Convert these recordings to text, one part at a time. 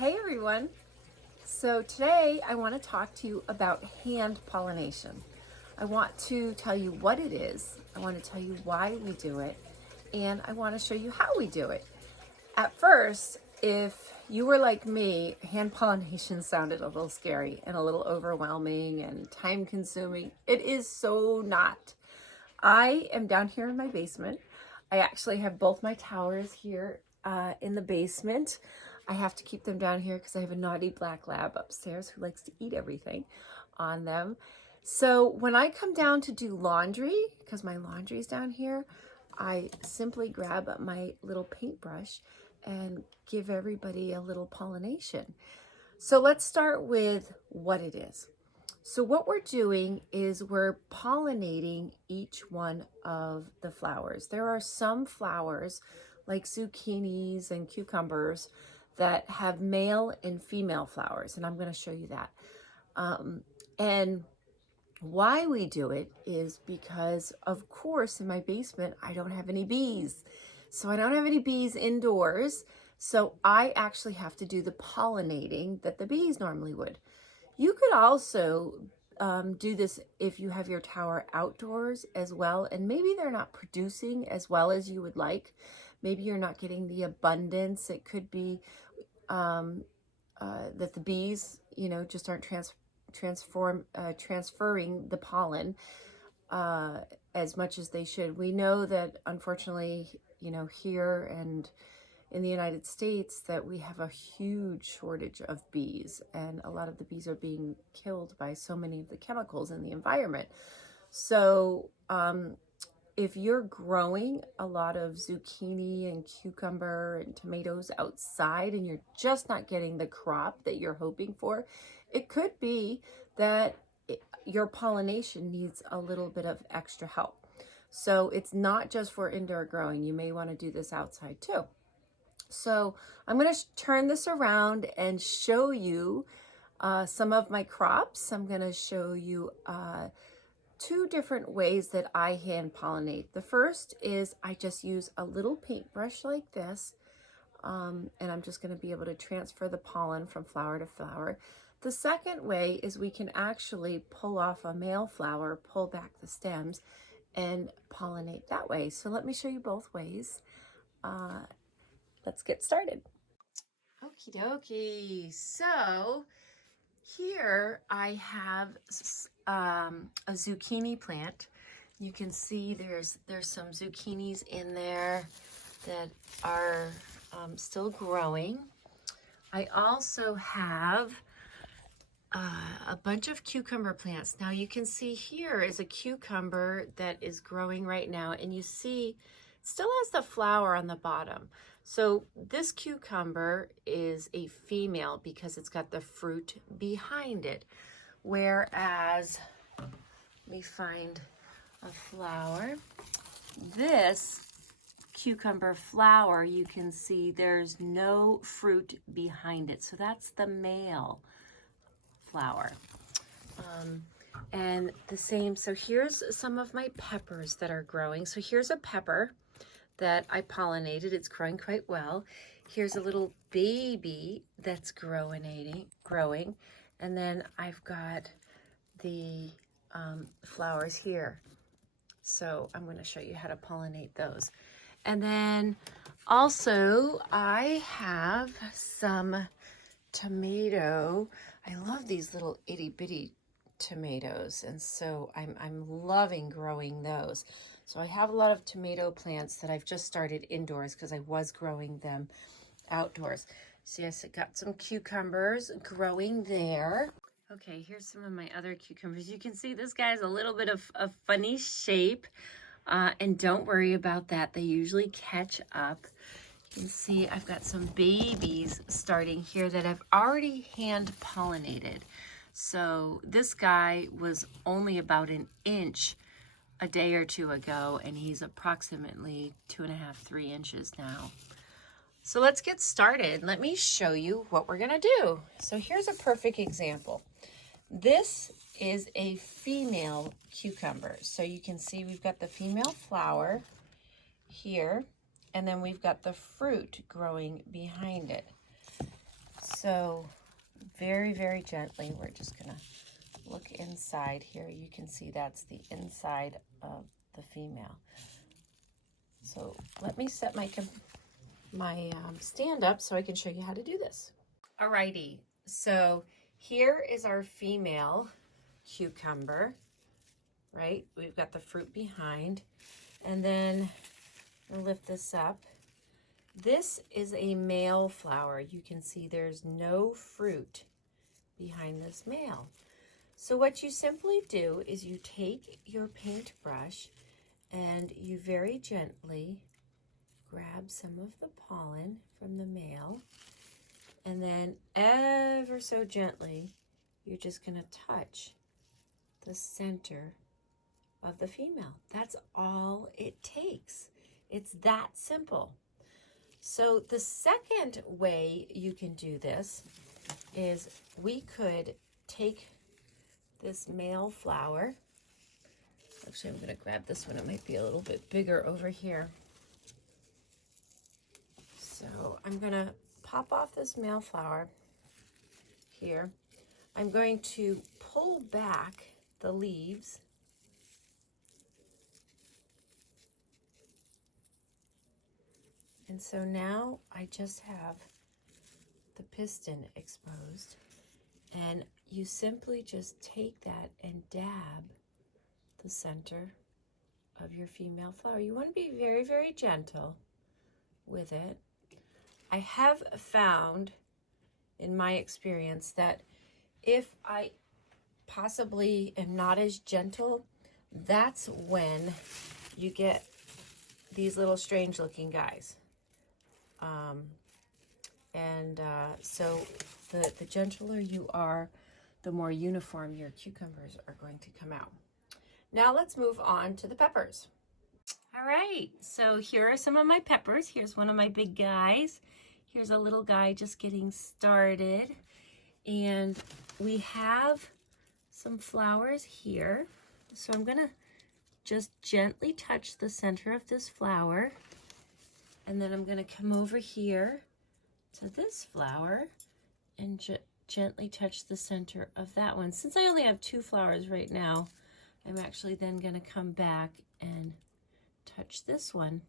Hey everyone! So today I want to talk to you about hand pollination. I want to tell you what it is, I want to tell you why we do it, and I want to show you how we do it. At first, if you were like me, hand pollination sounded a little scary and a little overwhelming and time consuming. It is so not. I am down here in my basement. I actually have both my towers here in the basement. I have to keep them down here because I have a naughty black lab upstairs who likes to eat everything on them. So when I come down to do laundry, because my laundry's down here, I simply grab my little paintbrush and give everybody a little pollination. So let's start with what it is. So what we're doing is we're pollinating each one of the flowers. There are some flowers like zucchinis and cucumbers that have male and female flowers, and I'm going to show you that. And why we do it is because, of course, in my basement, I don't have any bees. So I don't have any bees indoors. So I actually have to do the pollinating that the bees normally would. You could also do this if you have your tower outdoors as well, and maybe they're not producing as well as you would like. Maybe you're not getting the abundance. It could be that the bees, just aren't transferring the pollen as much as they should. We know that, unfortunately, here and in the United States, that we have a huge shortage of bees, and a lot of the bees are being killed by so many of the chemicals in the environment. So if you're growing a lot of zucchini and cucumber and tomatoes outside and you're just not getting the crop that you're hoping for, it could be that your pollination needs a little bit of extra help. So it's not just for indoor growing. You may want to do this outside too. So I'm going to turn this around and show you some of my crops. I'm going to show you two different ways that I hand pollinate. The first is I just use a little paintbrush like this, and I'm just going to be able to transfer the pollen from flower to flower. The second way is we can actually pull off a male flower, pull back the stems, and pollinate that way. So let me show you both ways. Let's get started. Okie dokie. So here I have a zucchini plant. You can see there's some zucchinis in there that are still growing. I also have a bunch of cucumber plants. Now you can see here is a cucumber that is growing right now, and you see it still has the flower on the bottom. So this cucumber is a female because it's got the fruit behind it. Whereas, let me find a flower. This cucumber flower, you can see there's no fruit behind it. So that's the male flower. And the same, so here's some of my peppers that are growing. So here's a pepper that I pollinated. It's growing quite well. Here's a little baby that's growing. And then I've got the flowers here. So I'm going to show you how to pollinate those. And then also I have some tomato. I love these little itty bitty tomatoes, and so I'm loving growing those. So I have a lot of tomato plants that I've just started indoors because I was growing them outdoors. So yes, I got some cucumbers growing there. Okay, here's some of my other cucumbers. You can see this guy's a little bit of a funny shape, and don't worry about that. They usually catch up. You can see I've got some babies starting here that I've already hand pollinated. So this guy was only about an inch a day or two ago, and he's approximately 2.5, 3 inches now. So let's get started. Let me show you what we're gonna do. So here's a perfect example. This is a female cucumber. So you can see we've got the female flower here, and then we've got the fruit growing behind it. So very, very gently, we're just gonna look inside here. You can see that's the inside of the female. So let me set my stand up so I can show you how to do this. Alrighty, so here is our female cucumber, right? We've got the fruit behind, and then I'll lift this up. This is a male flower. You can see there's no fruit behind this male. So what you simply do is you take your paintbrush and you very gently grab some of the pollen from the male, and then ever so gently, you're just gonna touch the center of the female. That's all it takes. It's that simple. So the second way you can do this is we could take this male flower. Actually, I'm going to grab this one. It might be a little bit bigger over here. So I'm going to pop off this male flower here. I'm going to pull back the leaves. And so now I just have the piston exposed. And you simply just take that and dab the center of your female flower. You want to be very, very gentle with it. I have found in my experience that if I possibly am not as gentle, that's when you get these little strange looking guys. So the gentler you are, the more uniform your cucumbers are going to come out. Now let's move on to the peppers. All right, so here are some of my peppers. Here's one of my big guys. Here's a little guy just getting started. And we have some flowers here. So I'm gonna just gently touch the center of this flower. And then I'm gonna come over here to this flower and gently touch the center of that one. Since I only have 2 flowers right now, I'm actually then gonna come back and touch this one.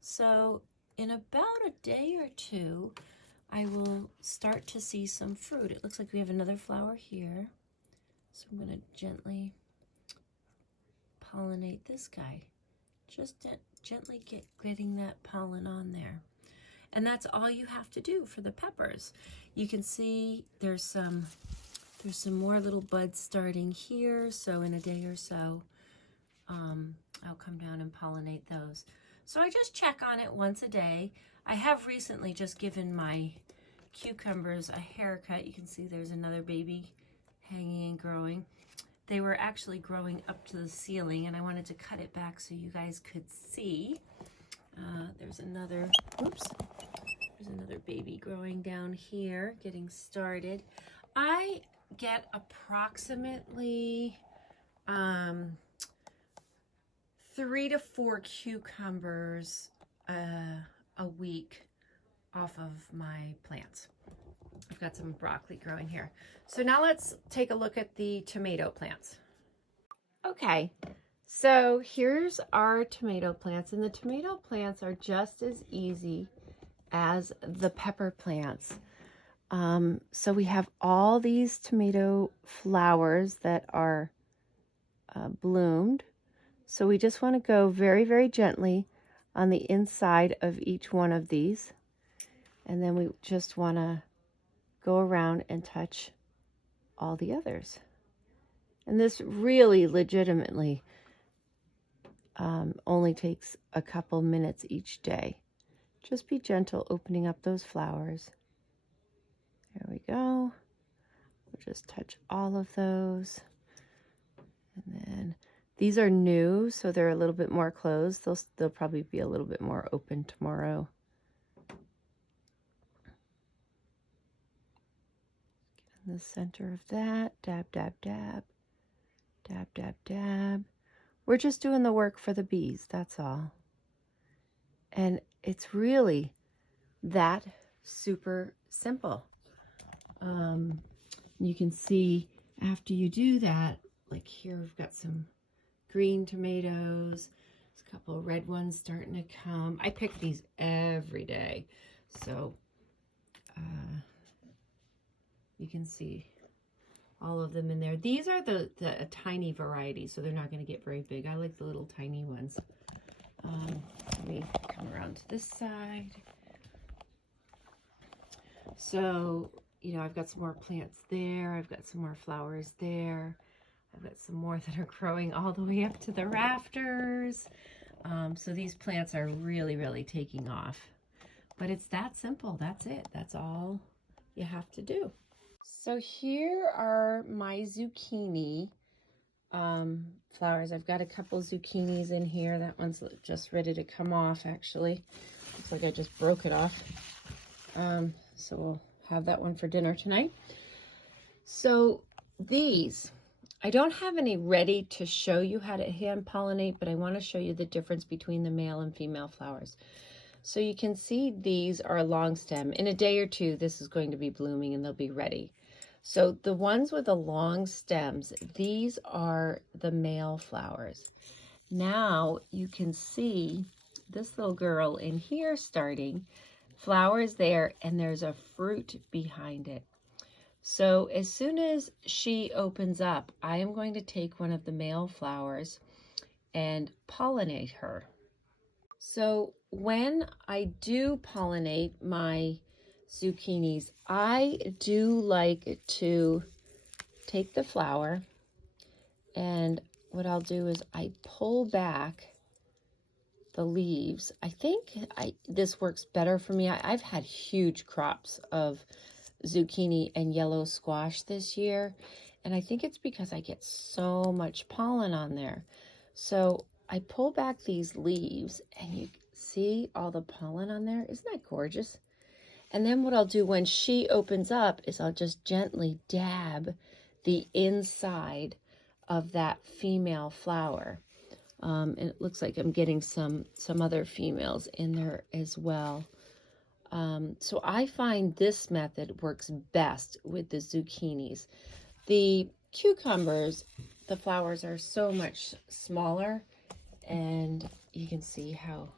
So in about a day or 2, I will start to see some fruit. It looks like we have another flower here. So I'm gonna gently pollinate this guy. Just gently getting that pollen on there. And that's all you have to do for the peppers. You can see there's some more little buds starting here. So in a day or so, I'll come down and pollinate those. So I just check on it once a day. I have recently just given my cucumbers a haircut. You can see there's another baby hanging and growing. They were actually growing up to the ceiling, and I wanted to cut it back so you guys could see. There's another baby growing down here, getting started. I get approximately 3 to 4 cucumbers a week off of my plants. I've got some broccoli growing here. So now let's take a look at the tomato plants. Okay, so here's our tomato plants, and the tomato plants are just as easy as the pepper plants. So we have all these tomato flowers that are bloomed. So we just want to go very, very gently on the inside of each one of these. And then we just want to go around and touch all the others. And this really legitimately only takes a couple minutes each day. Just be gentle opening up those flowers. There we go. We'll just touch all of those. And then these are new, so they're a little bit more closed. They'll probably be a little bit more open tomorrow. Get in the center of that. Dab, dab, dab. Dab, dab, dab. We're just doing the work for the bees, that's all. And it's really that super simple. You can see after you do that, like here we've got some green tomatoes, there's a couple of red ones starting to come. I pick these every day, so you can see all of them in there. These are the tiny variety, so they're not going to get very big. I like the little tiny ones. Let me come around to this side. So, you know, I've got some more plants there. I've got some more flowers there. I've got some more that are growing all the way up to the rafters. So these plants are really, really taking off. But it's that simple. That's it. That's all you have to do. So here are my zucchini flowers. I've got a couple zucchinis in here. That one's just ready to come off, actually. Looks like I just broke it off. So we'll have that one for dinner tonight. So these, I don't have any ready to show you how to hand pollinate, but I want to show you the difference between the male and female flowers. So you can see these are a long stem. In a day or two, this is going to be blooming and they'll be ready. So the ones with the long stems, these are the male flowers. Now you can see this little girl in here starting, flowers there, and there's a fruit behind it. So as soon as she opens up, I am going to take one of the male flowers and pollinate her. So when I do pollinate my zucchinis, I do like to take the flower, and what I'll do is I pull back the leaves. I think this works better for me. I've had huge crops of zucchini and yellow squash this year, and I think it's because I get so much pollen on there. So I pull back these leaves and you see all the pollen on there. Isn't that gorgeous? And then what I'll do when she opens up is I'll just gently dab the inside of that female flower. And it looks like I'm getting some other females in there as well. So I find this method works best with the zucchinis. The cucumbers, the flowers are so much smaller, and you can see how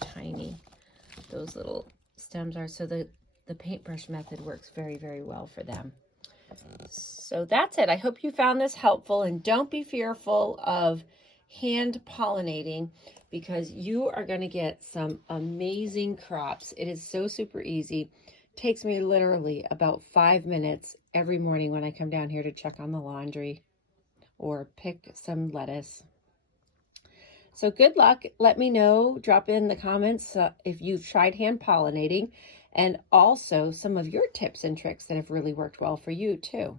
tiny those little stems are. So the paintbrush method works very, very well for them. So that's it. I hope you found this helpful, and don't be fearful of hand pollinating, because you are going to get some amazing crops. It is so super easy. It takes me literally about 5 minutes every morning when I come down here to check on the laundry or pick some lettuce. So good luck. Let me know, drop in the comments if you've tried hand pollinating, and also some of your tips and tricks that have really worked well for you too.